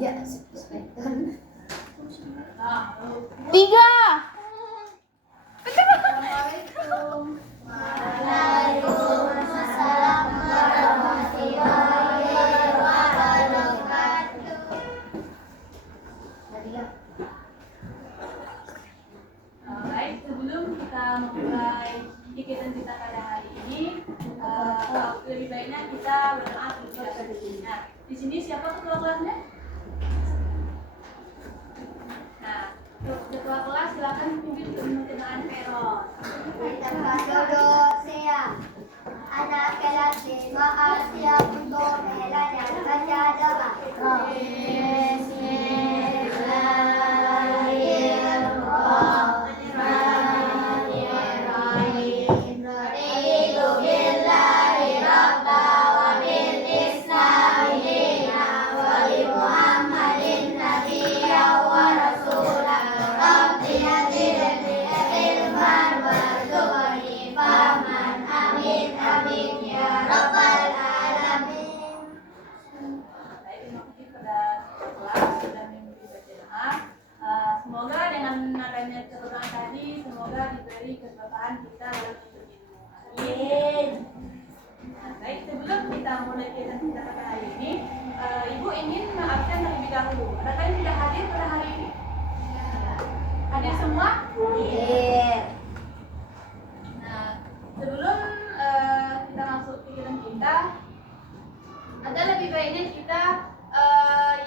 Ya, tiga. Assalamualaikum. Waalaikumsalam warahmatullahi wabarakatuh. Baik, sebelum kita memulai kegiatan kita pada hari ini, lebih baiknya kita berdoa terlebih dahulu. Nah, di sini siapa ketua kelasnya? Nah, ketua kelas silakan pimpin pembacaan peron. Terkadang saya anak kelas 5A siap untuk belajar baca doa. Semoga dengan adanya keberkahan tadi, semoga diberi keberkahan kita dalam hidup ilmu. Amin. Nah, baik, sebelum kita mulai kegiatan kita pada hari ini, Ibu ingin mengabsen terlebih dahulu. Adakah yang tidak hadir pada hari ini? Hadir semua? Iya. Nah, sebelum kita masuk kegiatan kita, ada lebih baiknya kita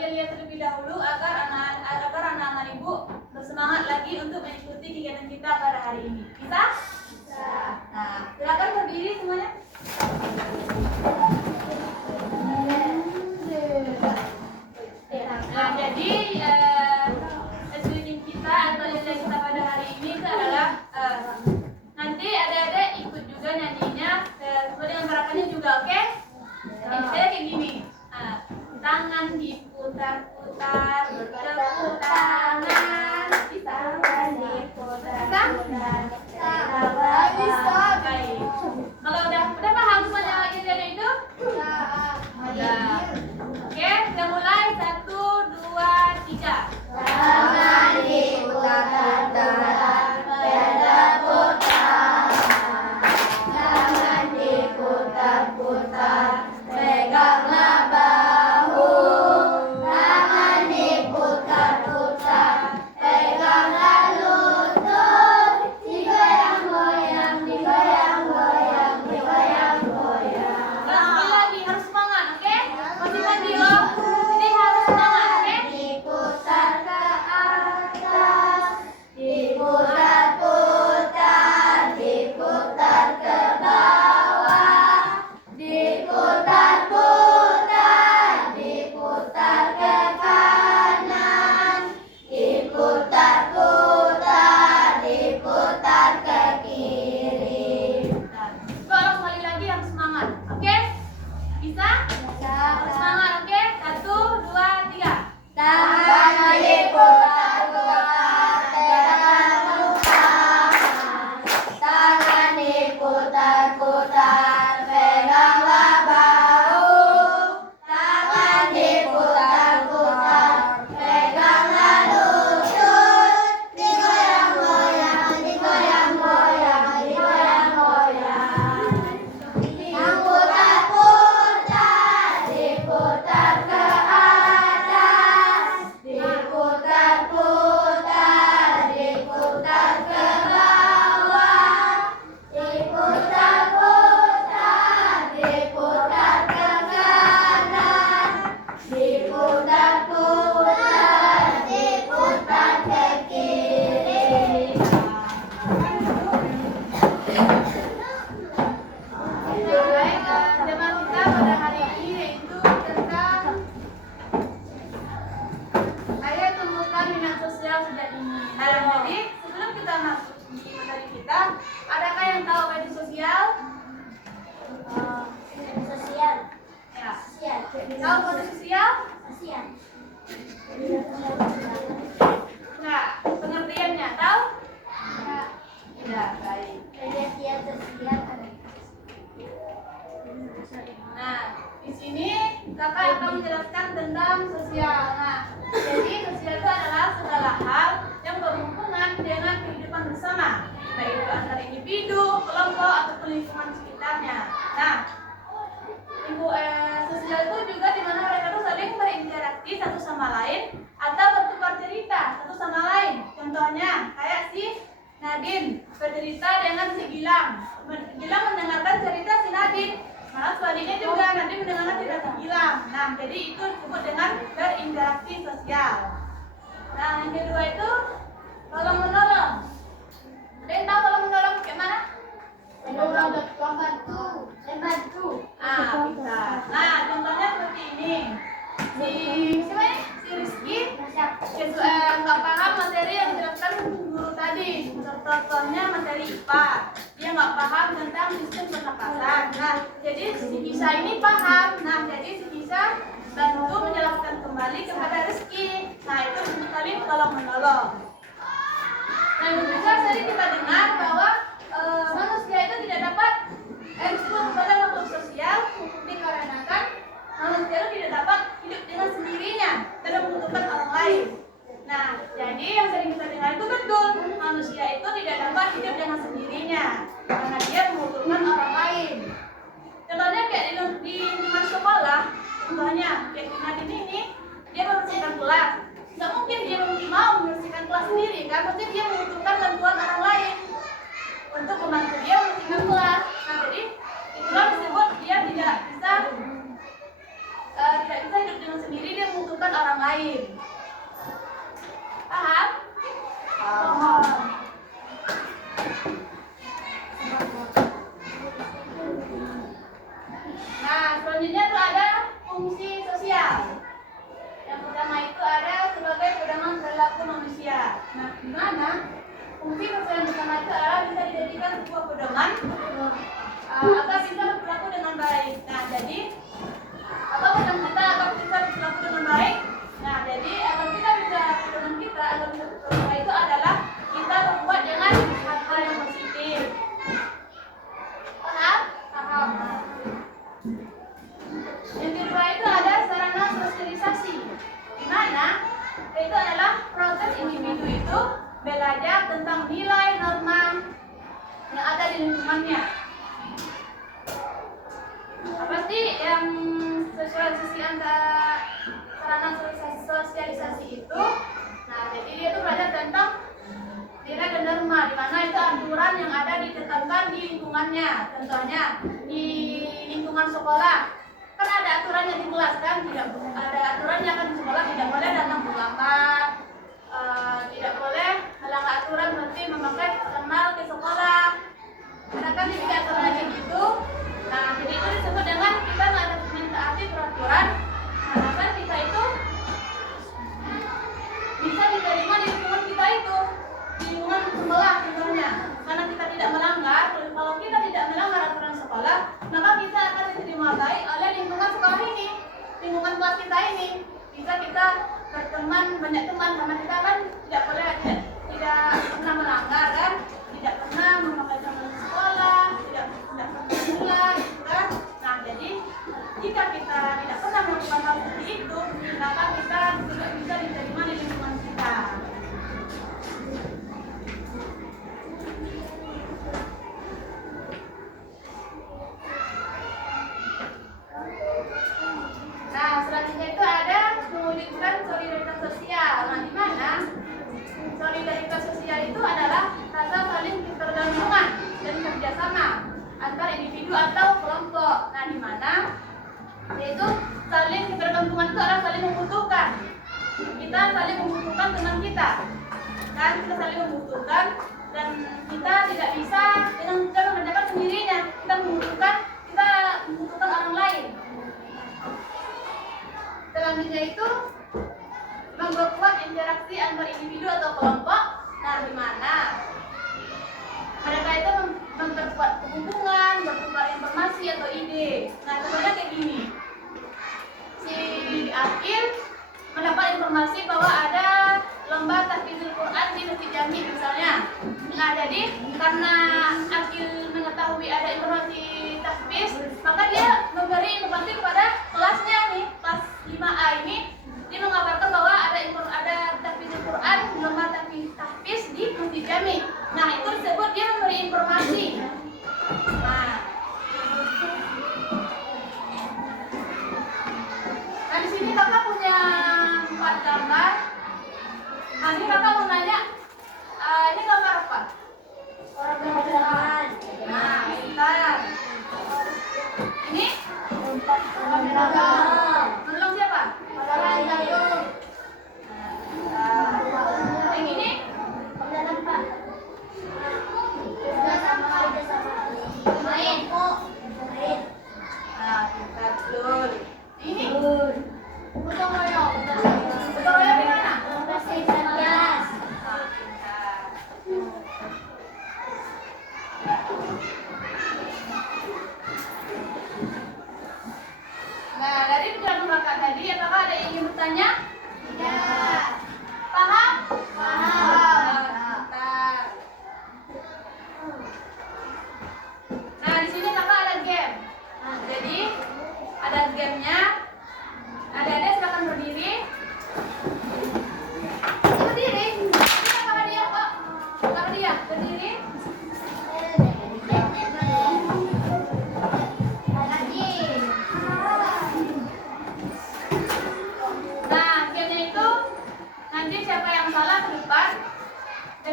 lihat terlebih dahulu agar anak-anak Ibu bersemangat lagi untuk mengikuti kegiatan kita pada hari ini. Bisa? Bisa. Nah, silakan berdiri semuanya. Nah, jadi resolusi kita atau nilai kita pada hari ini itu adalah nanti adik-adik ikut juga nyanyinya sesuai dengan gerakannya juga, oke? Saya kayak gini. Tangan diputar-putar, bertepuk tangan, tangan diputar-putar, bisa. Baik. Kalau udah paham semuanya ide-ide itu? Udah. Oke, kita mulai 1, 2, 3. Tangan diputar-putar, bertepuk tangan. Tangan diputar-putar, peganglah bahu. Tangan diputar-putar, peganglah lutut. Digoyang-goyang, digoyang-goyang, digoyang-goyang. Sekali lagi harus semangat, oke? Masih lagi loh. Jadi harus semangat, oke? Diputar ke atas, diputar-putar, diputar ke bawah, diputar-putar, diputar ke kanan, diputar-putar, diputar ke kiri. Nah, kalau sekali lagi harus semangat, oke? Bisa? Harus semangat, oke? 1, 2, 3. Tangan diputar-putar, terangkan tangan. Tangan diputar-putar, peganglah bahu. Tangan diputar-putar, peganglah lutut. Digoyang-goyang, digoyang-goyang, digoyang-goyang. Diputar-putar, diputar ke atas, diputar-putar, diputar ke bawah, diputar-putar, diputar ke kanan, diputar-putar, diputar ke kiri. Baik, tema kita pada hari ini yaitu tentang ayo tumbuhkan minat sosial sejak dini. Nah, jadi sebelum kita masuk di materi kita, adakah yang tahu apa itu sosial? Sosial, Ya. sosial, Tahu apa itu sosial? sosial. Enggak. Pengertiannya tahu? Ya, Ya, baik. pengertian sosial ada. Nah, di sini kakak akan menjelaskan tentang sosial. Nah, Jadi sosial itu adalah segala hal yang berhubungan dengan kehidupan bersama, baik itu antar individu, kelompok, ataupun lingkungan sekitarnya. Nah, sosial itu juga di mana mereka tuh saling berinteraksi satu sama lain atau bertukar cerita satu sama lain. Contohnya kayak si Nadine bercerita dengan si Gilang. Gilang mendengarkan cerita si Nadine. Malah sebaliknya juga Nadine mendengarkan cerita si Gilang. Nah, jadi itu disebut dengan berinteraksi sosial. Nah, yang kedua itu tolong menolong. Ada yang tahu tolong menolong kayak mana? Membantu. Ah, bisa. Nah, contohnya seperti ini. Siapa ini? Si Rizky nggak paham materi yang dijelaskan guru tadi. Contohnya materi IPA. Dia nggak paham tentang sistem pernapasan. Nah, jadi si Gisa ini paham. Nah, jadi si Gisa bantu menjelaskan kembali kepada Rizky. Nah, itu disebut saling tolong menolong. Nah, juga sering kita dengar bahwa manusia itu tidak dapat disebut pada makhluk sosial dikarenakan manusia itu tidak dapat hidup dengan sendirinya dan membutuhkan orang lain. Nah, jadi yang sering kita dengar itu betul, manusia itu tidak dapat hidup dengan sendirinya karena dia membutuhkan orang lain. Contohnya kayak di lingkungan sekolah, contohnya kayak di Nadine ini, dia membersihkan kelas. Nggak mungkin dia mau membersihkan kelas sendiri kan, pasti dia membutuhkan bantuan orang lain untuk membantu dia membersihkan kelas. Nah, jadi itulah disebut dia tidak bisa hidup dengan sendiri, dia membutuhkan orang lain. Paham? Paham. Nah, selanjutnya itu ada fungsi sosial. Yang pertama itu ada sebagai pedoman perilaku manusia. Nah, di mana fungsi sosial yang pertama itu adalah bisa dijadikan sebuah pedoman agar bisa berperilaku dengan baik. Nah, jadi apa pedoman kita agar bisa berperilaku dengan baik? Nah, jadi agar kita bisa pedoman kita agar bisa berperilaku baik itu adalah kita berbuat dengan hal-hal yang positif. Paham? Paham. Yang kedua itu ada sarana sosialisasi, di mana itu adalah proses individu itu belajar tentang nilai norma yang ada di lingkungannya. Apa sih yang sosialisasi antara sarana sosialisasi itu? Nah, jadi dia itu belajar tentang nilai dan norma, di mana itu aturan yang ada ditetapkan di lingkungannya. Contohnya di lingkungan sekolah kan ada aturannya di kelas kan, tidak ada aturannya kan di sekolah, tidak boleh datang terlambat, tidak boleh melanggar aturan berarti memakai sandal ke sekolah. Karena kan tidak aturannya kayak gitu. Nah, jadi itu disebut dengan kita mentaati peraturan. Harapan kita itu bisa diterima di lingkungan kita itu, di lingkungan sekolah contohnya. Karena kita tidak melanggar, kalau kita tidak melanggar aturan sekolah, maka kita akan diterima baik oleh lingkungan sekolah ini, lingkungan kelas kita ini. Bisa kita berteman, banyak teman, karena kita kan tidak boleh, tidak pernah melanggar kan, tidak pernah memakai teman sekolah, tidak pernah pulang, kan. Nah, jadi jika kita tidak pernah melakukan hal seperti itu, maka kita juga bisa diterima di lingkungan kita. Nah, selanjutnya itu ada mewujudkan solidaritas sosial. Nah, di mana solidaritas sosial itu adalah rasa saling ketergantungan dan kerjasama antar individu atau kelompok. Nah, di mana yaitu saling ketergantungan itu adalah saling membutuhkan. Kita saling membutuhkan teman kita, kan? Kita saling membutuhkan dan kita tidak bisa dengan kita mengerjakan sendirinya. Kita membutuhkan orang lain. Selanjutnya itu memperkuat interaksi antar individu atau kelompok. Nah, di mana mereka itu memperkuat hubungan, bertukar informasi atau ide. Nah, contohnya kayak gini. Si Akil mendapat informasi bahwa ada lomba tahfizul Quran di Masjid Jami misalnya. Nah, jadi karena Akil mengetahui ada informasi tahfiz, maka dia memberi informasi kepada kelasnya nih, kelas 5A ini. Dia mengabarkan bahwa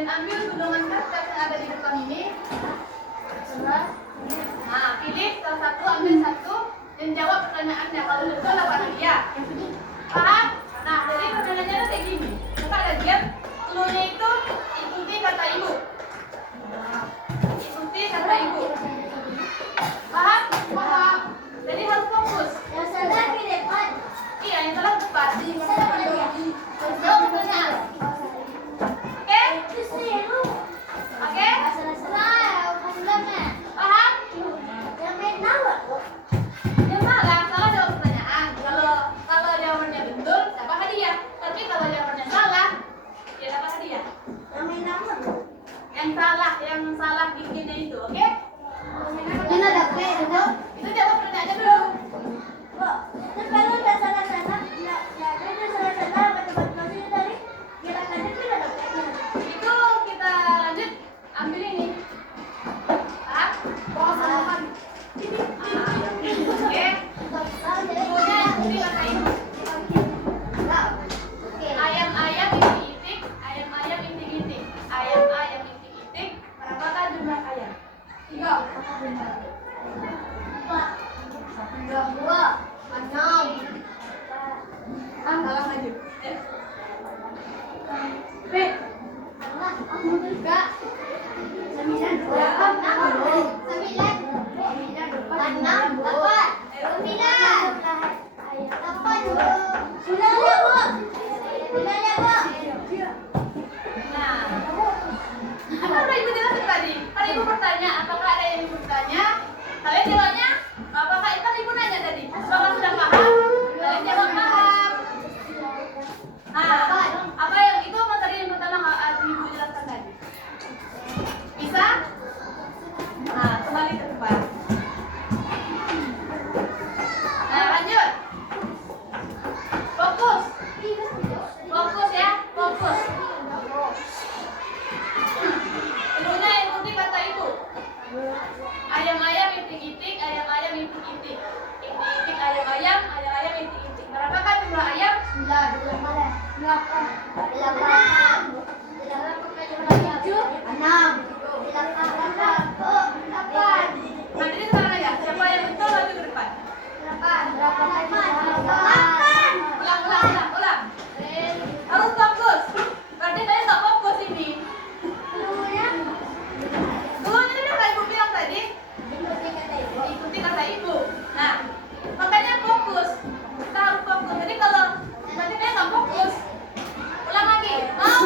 dan ambil gulungan kertas yang ada di depan ini. Nah, pilih salah satu, ambil satu, dan jawab pertanyaannya. Kalau betul apa hadiah? Paham? Nah, jadi pertanyaannya kayak gini. Coba lihat, cluenya itu ikuti kata ibu. Ikuti kata ibu. Paham? Paham. Jadi harus fokus. Yang salah di depan. Iya, yang salah tepat. Yang salah dia. Jawab pertanyaan. Oke? Itu seru. Oke? Salah. Paham? Yang main nawa. Yang salah jawab pertanyaan. Kalau jawabannya betul, dapat hadiah. Tapi kalau jawabannya salah, ya dapat hadiah. Yang main nawa. Yang salah bikinnya itu, oke? Ini ada P itu. Itu jawab pertanyaannya dulu. Kok? Terus kalau udah salah-salah, udah salah-salah, betul-betul tadi gerakannya kan ada P-nya. Itu kita lanjut ambil ini. Paham? Paham. Oke. Kemudian ini kata ibu. Ayam-ayam itik-itik, ayam-ayam itik-itik, ayam-ayam itik-itik. Berapakah jumlah ayam? 3. 2, 6. Salah maju. B. 9. Apa udah ibu jelasin tadi? Kan ibu bertanya, apakah ada yang bertanya? Kalian jawabnya, apakah itu ibu nanya tadi? Apakah sudah paham? Kalian jawab paham. Nah, apa yang itu materi yang pertama ibu jelaskan tadi? Bisa? Nah, kembali ke depan. Nah, lanjut. Fokus. Fokus ya, fokus. Ibunya ikuti kata ibu. Ayam-ayam itik-itik, ayam-ayam itik-itik. Itik-itik ayam-ayam, ayam-ayam itik-itik. Berapakah jumlah ayam? 8. Nanti sekarang aja. Siapa yang betul maju ke depan. Ulang. Harus fokus. Berarti saya nggak fokus ini. Dulunya ini udah ibu bilang tadi. Ikuti kata ibu. Nah, makanya fokus. Kita harus fokus. Jadi kalau nanti saya nggak fokus, ulang lagi. Mau?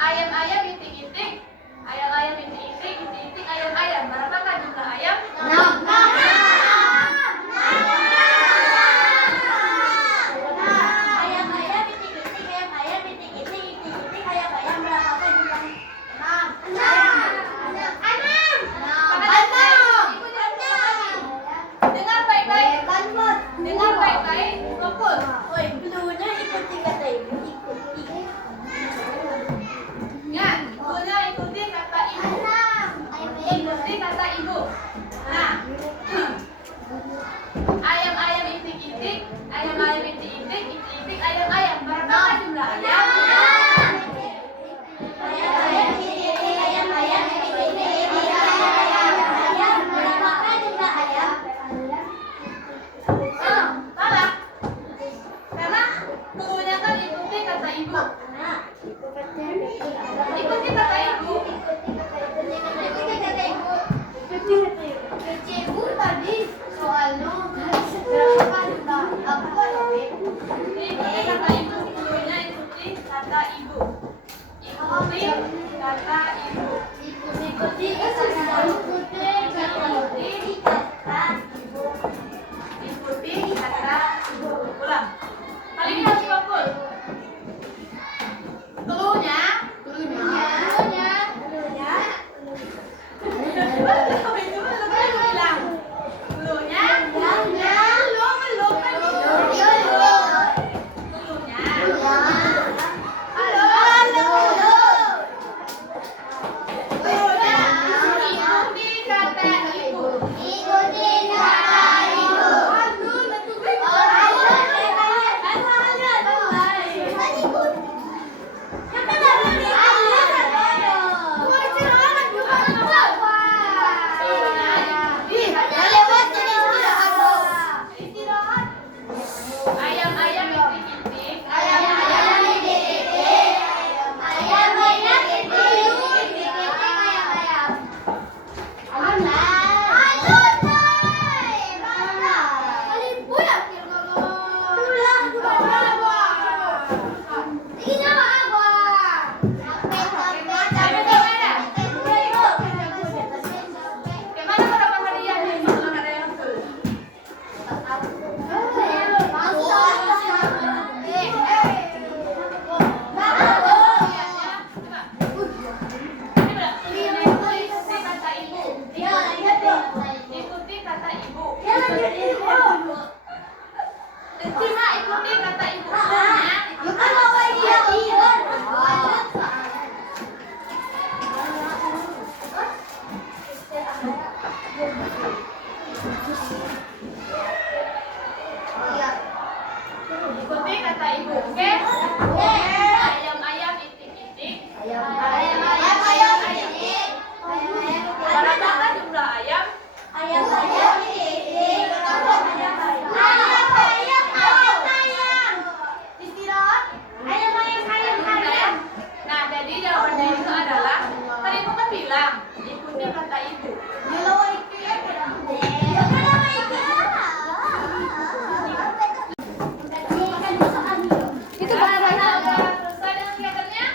Ayam-ayam itik-itik, ayam-ayam itik-itik, itik-itik ayam-ayam. Berapakah jumlah ayam? 6. Dengar baik-baik. Dengar baik-baik. Fokus. Ingat, dulunya ikuti kata ibu. Ikuti kata ibu. Nah, ayam-ayam itik-itik, ayam-ayam itik-itik, itik-itik ayam-ayam. Berapakah jumlah ayam? Salah. Karena dulunya kan ikuti kata ibu. Ikuti kata ibu. Ikuti kata ibu. Dulunya ikuti kata ibu. Ikuti kata ibu. Ikuti kata ibu. Ulang. Kali ini harus fokus. Dulunya. Cima ikuti kata ibu. Cluenya. Bukan bawa dia tidur. Ikuti kata ibu, oke? Ayam-ayam itik-itik. Ayam ini. Berapakah jumlah ayam? Ayam ini. Ayam. Istirahat. Ayam. Nah, jadi jawabannya itu adalah tadi ibu kan bilang ikuti kata ibu. Itu Udah bahasanya. selesai dengan kegiatannya?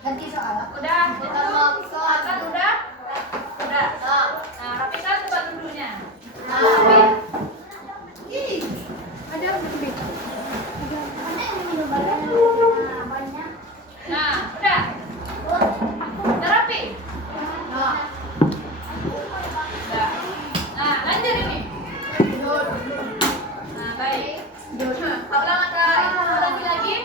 Ganti soal. Udah, makan udah? Udah. Nah, rapikan tempat duduknya. Rapi. Ada lebih. Nah, udah. Udah rapi. Udah. Nah, lanjut ini. Nah, baik. Ulang ulangi lagi.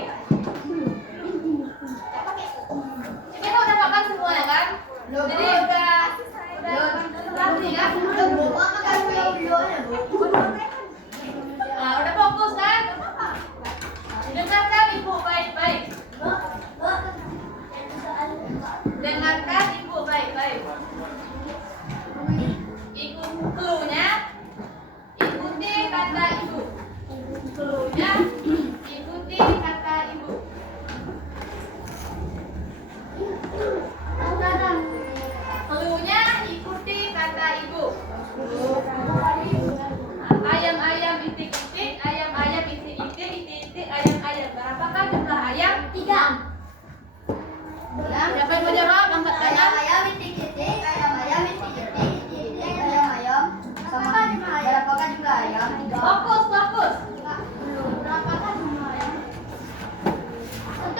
Ini kan udah makan semua ya kan? Jadi udah rapi kan? Nah, udah fokus kan? Dengarkan ibu baik-baik. Dengarkan ibu baik-baik. Ikut cluenya. Ikuti kata ibu. Cluenya. Ikuti kata ibu. Cluenya ikuti kata ibu. Ayam-ayam itik-itik, ayam-ayam itik-itik, itik-itik, ayam-ayam. Berapakah jumlah ayam? 3. Siapa yang mau jawab? Angkat tangan. Berapakah jumlah ayam? Fokus, fokus. Berapakah jumlah ayam? 1,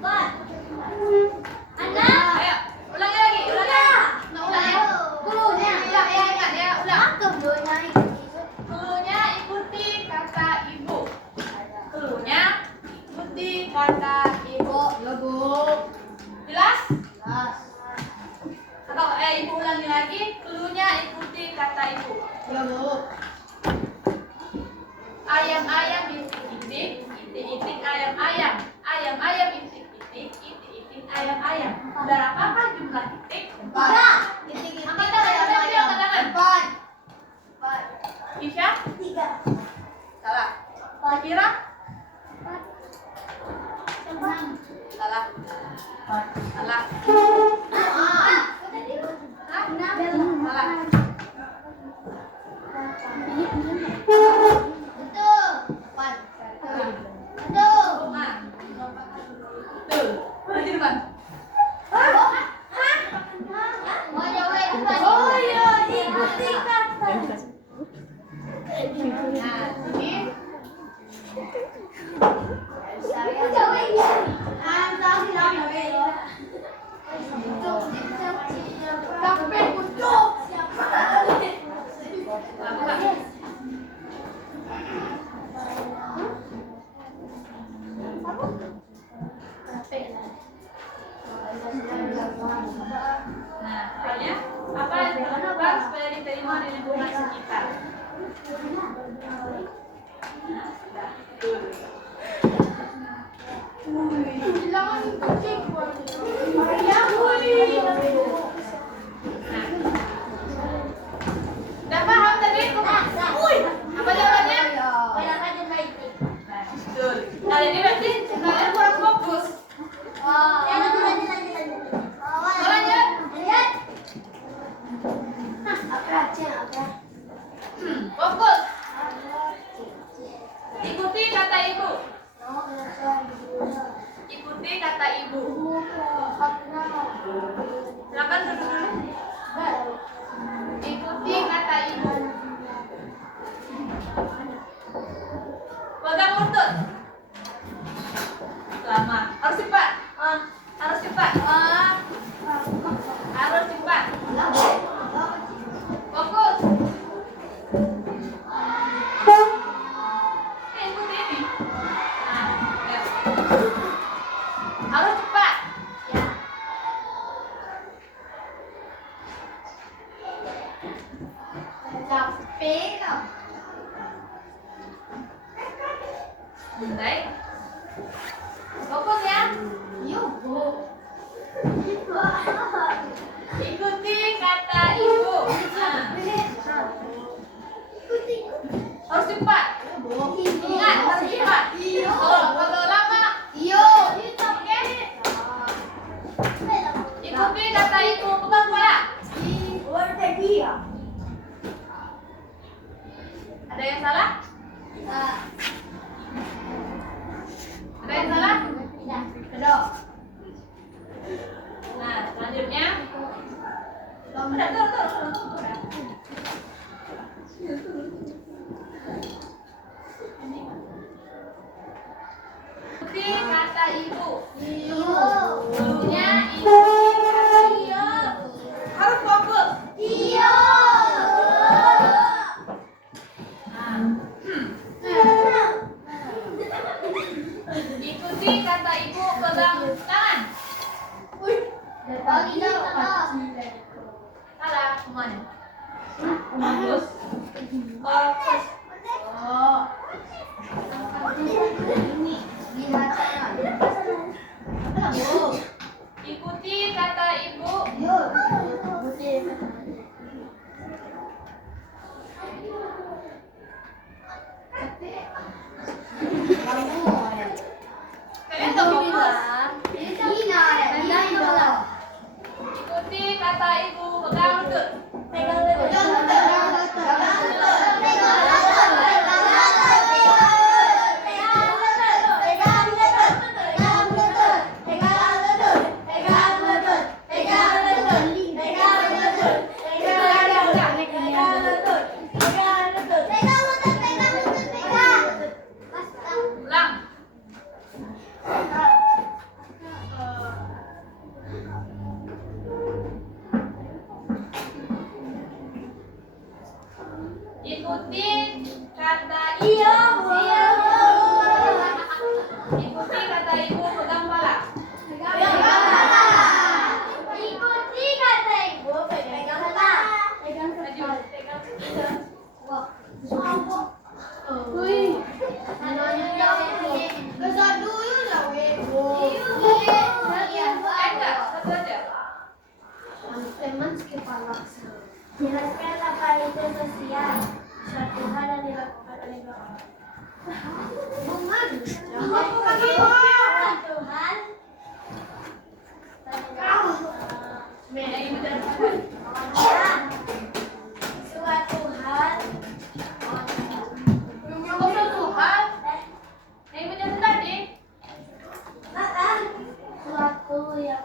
4, 6. Ayo, ulangi lagi, ulangi. Nah, ulang ya. Cluenya. Ulang ya, ingat ya, ulang. Cluenya. Cluenya ikuti kata ibu. Cluenya ikuti kata ibu. Ya, Bu. Jelas? Jelas. Atau ibu ulangi lagi. Cluenya ikuti kata ibu. Ya, Bu. Ayam-ayam itik-itik, itik-itik ayam-ayam. Ayam-ayam itik-itik, itik-itik ayam-ayam. Berapakah jumlah itik? 4. Angkat tangan, angkat tangan. 4. Isya? 3. Salah. Kira? 6. Salah. Salah. Ah. Hah? 6. Salah. Betul. 4. Betul. Nah. Tuh. Di depan. Mau jawab apa? Oh, iya, ikuti kata. Nah, ini. Saya jawab ya. Sampai kucuk. Nah, buka. Nah, pokoknya apa yang dilakukan supaya diterima di lingkungan sekitar? Nah, sudah. Udah paham tadi? Apa jawabannya? Betul. Nah, jadi berarti kalian kurang fokus. Lanjut. Fokus. Ikuti kata ibu. Ikuti kata ibu. Silakan duduk dulu. Ikuti kata ibu. Pegang lutut. Lama. Harus cepat. Harus cepat. Harus cepat. Fokus. Ikuti ini. Nah, ya. Harus cepat. Ya. Capek kok. Baik. Fokus ya. Yuk, Bu. Ikuti kata ibu. Nah, harus cepat. Ingat, harus cepat. Kalau lama, oke? Ikuti kata ibu, pegang kepala. Ada yang salah? Ada yang salah? Nah, selanjutnya. Udah. Ikuti kata ibu. Dulunya ikuti kata ibu. Harus fokus. Nah. Ikuti kata ibu, pegang tangan. Salah semuanya. Fokus. Fokus. Ikuti kata ibu. Kalian tuh fokus. Ikuti kata ibu, pegang lutut. Ulang. Ikuti kata ibu. Ikuti kata ibu, pegang kepala. Ikuti kata ibu, pegang kepala. Maju. Enggak, satu aja. Jelaskan apa itu sosial. Suatu hal yang dilakukan oleh orang. Suatu hal. Yang ibu dan bapak. Suatu hal. Suatu hal. Yang ibu jelasin tadi. Suatu yang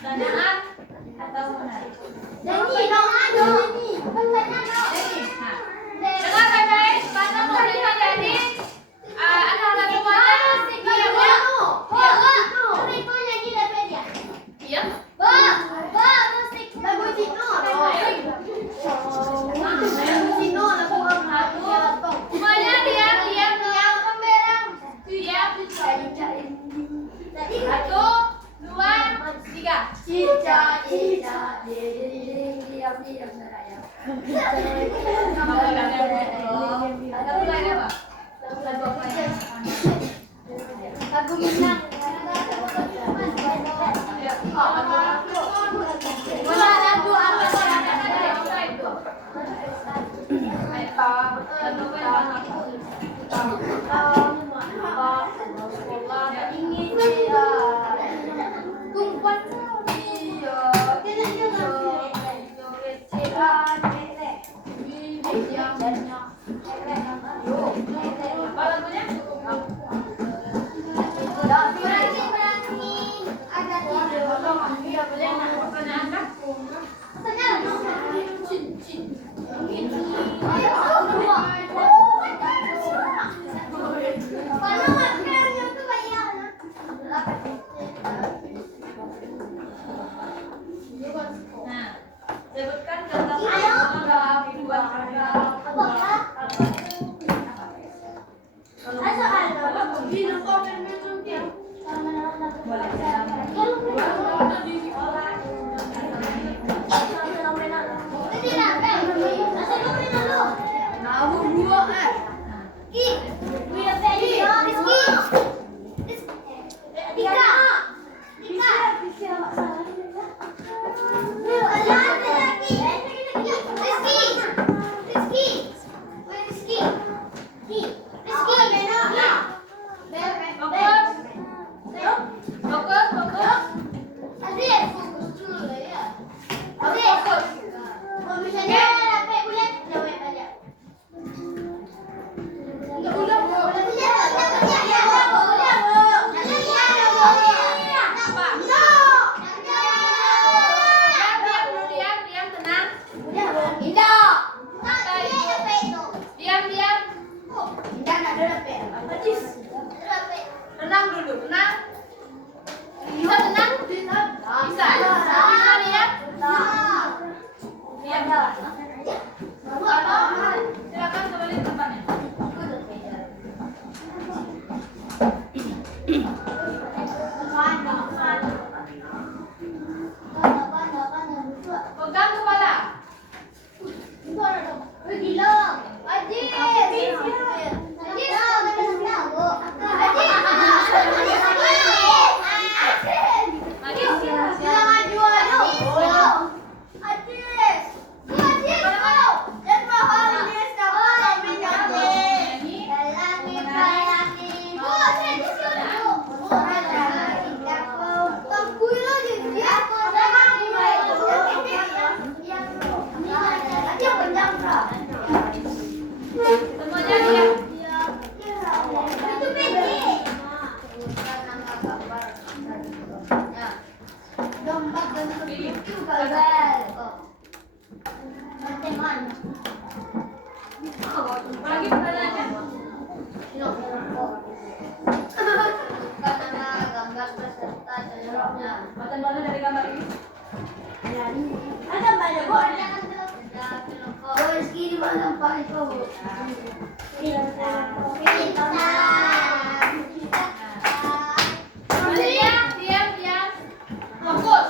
danaan atau menari? Nyanyi dong, nyanyi. Katanya dong. Nah, dengar baik-baik, karena modelnya jadi anak-anak semuanya diam ya. Riko nyanyi dapat ya. Diam. Musik lagu Cino. Semuanya diam. Satu, dua, tiga. Cica, diam. Lagu lain apa? Lagu apa ya? Lagu Minang. Lagu apa? Apa lagunya? Pertanyaan kan? Nah, sebutkan kata dalam dua kata. Tenang dulu, tenang. Bisa tenang? Bisa. Bisa lihat? Diam. Silakan kembali ke tempatnya. Pegang kepala. Semuanya diam. Lagi pertanyaannya. Contohnya dari gambar ini. Ada banyak Diam. Fokus.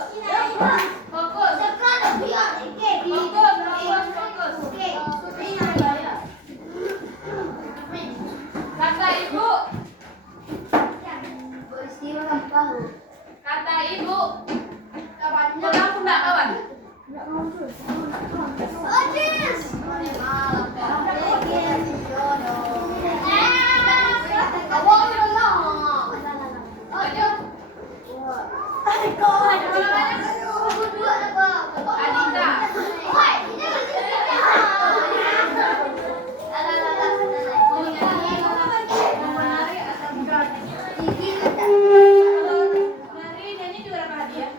Kata ibu. Pegang pundak kawan. Nari nyanyi juga dapat hadiah.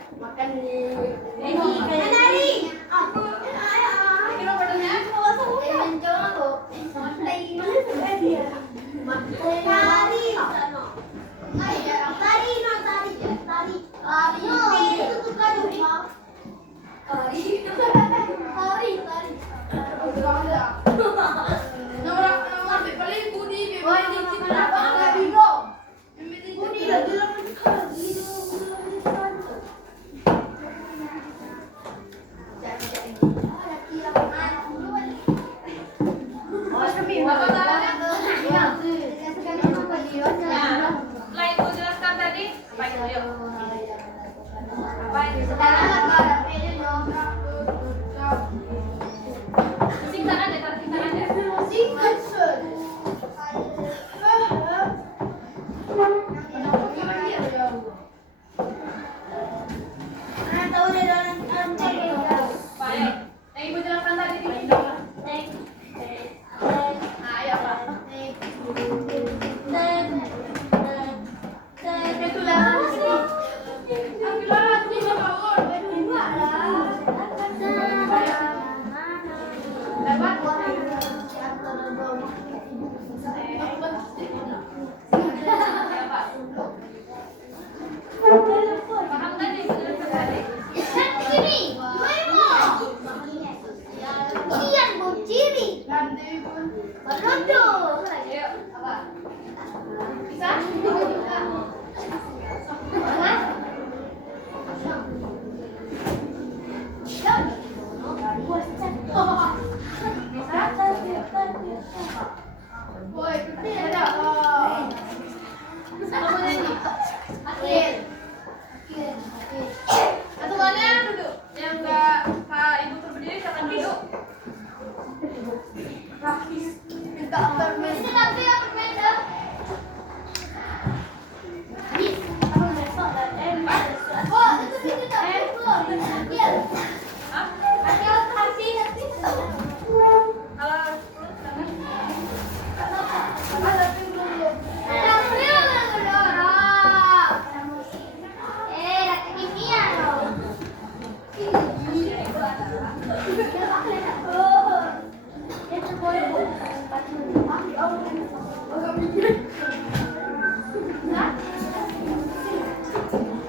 Setelah ibu jelaskan tadi, apa itu? Yuk. Apa itu? Singkat aja, taruh singkat aja. Baik. Yang ibu jelaskan tadi di Nah, ayo Pak. Paham kan ibu jelaskan tadi? Ayo, apa? Bisa? Satuannya duduk. Yang enggak Pak Ibu berdiri silakan duduk. Hah? Kalau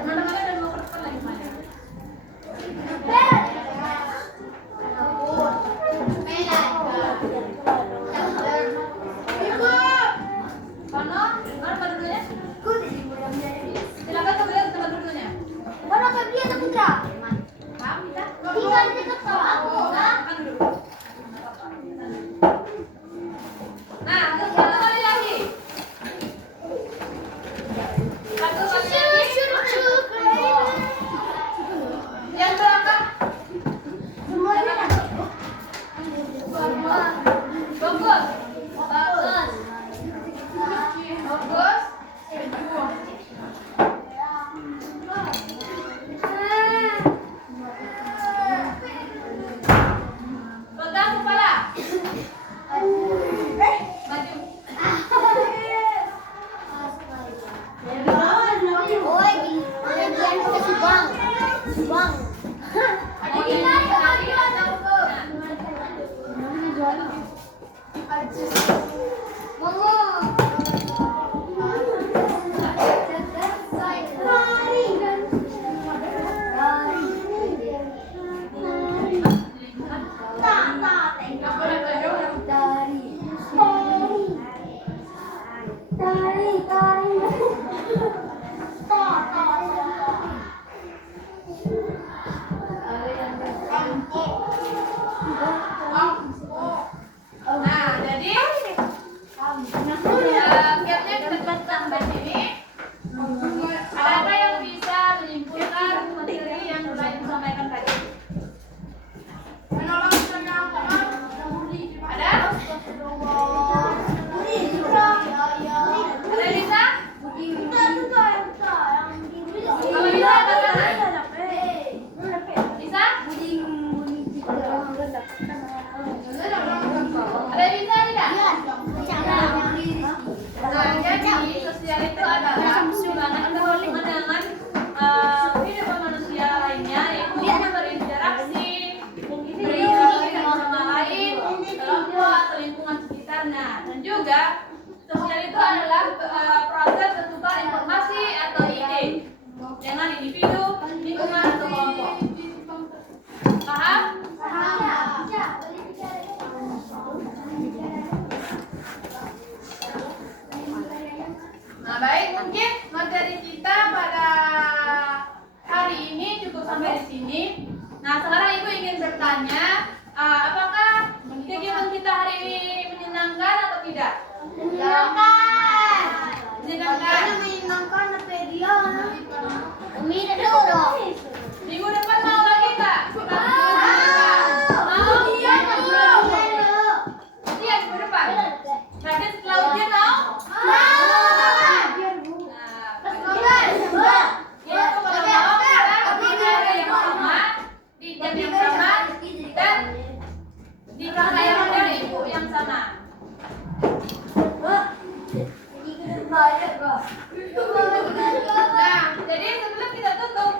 teman-teman ada mau ke depan lagi mana? Mana? Mana tempat duduknya? Silakan kembali ke tempat duduknya. Paham bisa? Makan dulu. Nah, satu kali lagi. Satu kali lagi. Yang berangkat. Bagus. Bagus. Pegang kepala. Maju. individu, lingkungan, atau kelompok. Paham? Nah, baik, mungkin materi kita pada hari ini cukup sampai di sini. Nah, sekarang Ibu ingin bertanya, apakah kegiatan kita hari ini menyenangkan atau tidak? Menyenangkan. Menyenangkan. Umi udah dulu. Minggu depan mau lagi nggak? Kita mau? Iya dulu. Iya, minggu depan. Berarti setelah ujian mau? Nah, ya, itu kalau mau kita di hari yang sama, di jam yang sama, dan di kakak yang ada, ibu yang sama. Nah, jadi sebelum kita tutup,